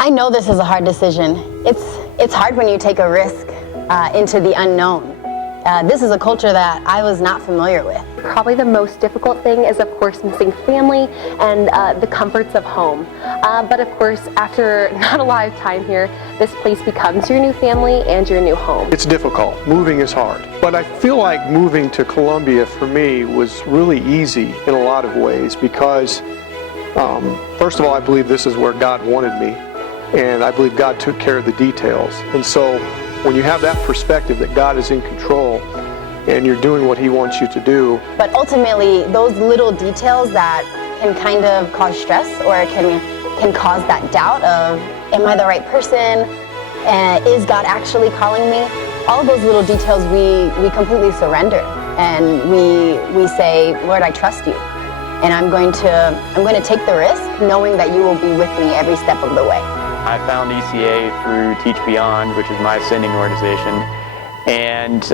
I know this is a hard decision. It's hard when you take a risk into the unknown. This is a culture that I was not familiar with. Probably the most difficult thing is, of course, missing family and the comforts of home. But of course, after not a lot of time here, this place becomes your new family and your new home. It's difficult. Moving is hard. But I feel like moving to Columbia for me was really easy in a lot of ways because, first of all, I believe this is where God wanted me, and I believe God took care of the details. And so when you have that perspective that God is in control and you're doing what He wants you to do. But ultimately, those little details that can kind of cause stress or can cause that doubt of, am I the right person? Is God actually calling me? All of those little details we completely surrender, and we say, Lord, I trust you. And I'm going to take the risk knowing that you will be with me every step of the way. I found ECA through Teach Beyond, which is my sending organization, and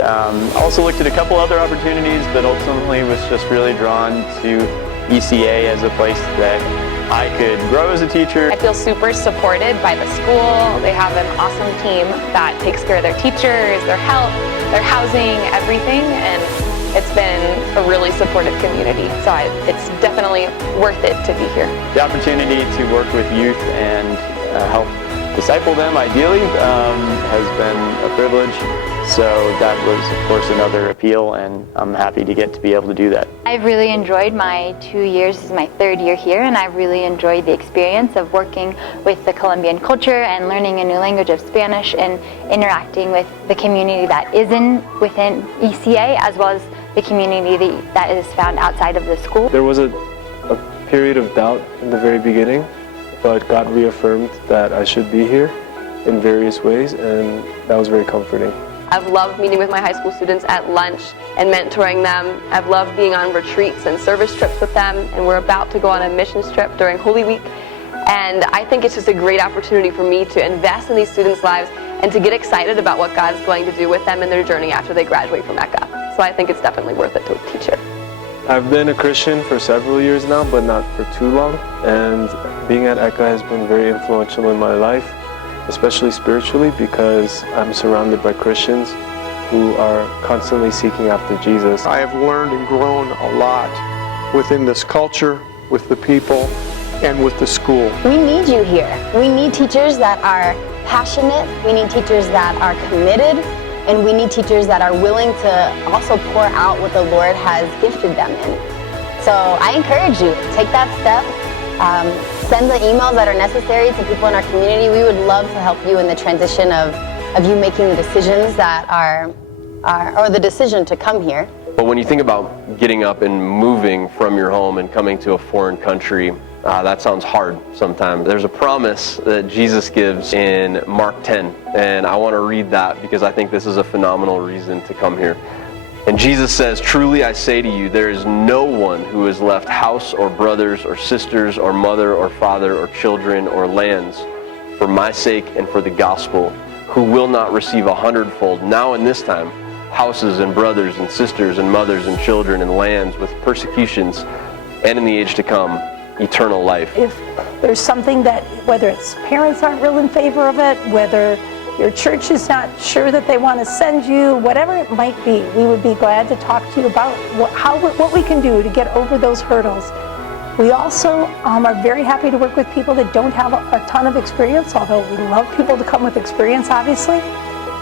also looked at a couple other opportunities, but ultimately was just really drawn to ECA as a place that I could grow as a teacher. I feel super supported by the school. They have an awesome team that takes care of their teachers, their health, their housing, everything, and it's been a really supportive community. So it's definitely worth it to be here. The opportunity to work with youth and help disciple them, ideally, has been a privilege. So that was, of course, another appeal, and I'm happy to get to be able to do that. I've really enjoyed my 2 years. This is my third year here, and I've really enjoyed the experience of working with the Colombian culture and learning a new language of Spanish and interacting with the community that is within ECA, as well as the community that is found outside of the school. There was a period of doubt in the very beginning, but God reaffirmed that I should be here in various ways, and that was very comforting. I've loved meeting with my high school students at lunch and mentoring them. I've loved being on retreats and service trips with them, and we're about to go on a missions trip during Holy Week. And I think it's just a great opportunity for me to invest in these students' lives and to get excited about what God's going to do with them in their journey after they graduate from ECA. So I think it's definitely worth it to teach here. I've been a Christian for several years now, but not for too long. And being at ECA has been very influential in my life, especially spiritually, because I'm surrounded by Christians who are constantly seeking after Jesus. I have learned and grown a lot within this culture, with the people, and with the school. We need you here. We need teachers that are passionate. We need teachers that are committed. And we need teachers that are willing to also pour out what the Lord has gifted them in. So I encourage you, take that step. Send the emails that are necessary to people in our community. We would love to help you in the transition of you making the decisions that or the decision to come here. But when you think about getting up and moving from your home and coming to a foreign country, that sounds hard sometimes. There's a promise that Jesus gives in Mark 10, and I want to read that because I think this is a phenomenal reason to come here. And Jesus says, "Truly I say to you, there is no one who has left house or brothers or sisters or mother or father or children or lands for my sake and for the gospel, who will not receive 100-fold now in this time, houses and brothers and sisters and mothers and children and lands with persecutions, and in the age to come, eternal life." If there's something that, whether it's parents aren't real in favor of it, whether your church is not sure that they want to send you, whatever it might be, we would be glad to talk to you about what we can do to get over those hurdles. We also are very happy to work with people that don't have a ton of experience, although we love people to come with experience, obviously.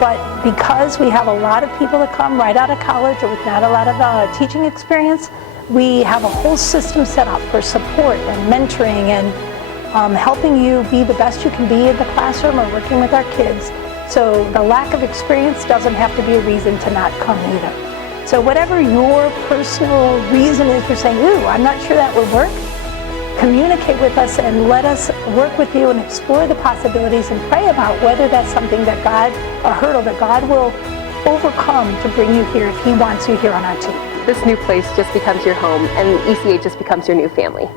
But because we have a lot of people that come right out of college or with not a lot of teaching experience, we have a whole system set up for support and mentoring and helping you be the best you can be in the classroom or working with our kids. So the lack of experience doesn't have to be a reason to not come either. So whatever your personal reason is for saying, ooh, I'm not sure that would work, communicate with us and let us work with you and explore the possibilities and pray about whether that's something that a hurdle that God will overcome to bring you here if He wants you here on our team. This new place just becomes your home, and ECA just becomes your new family.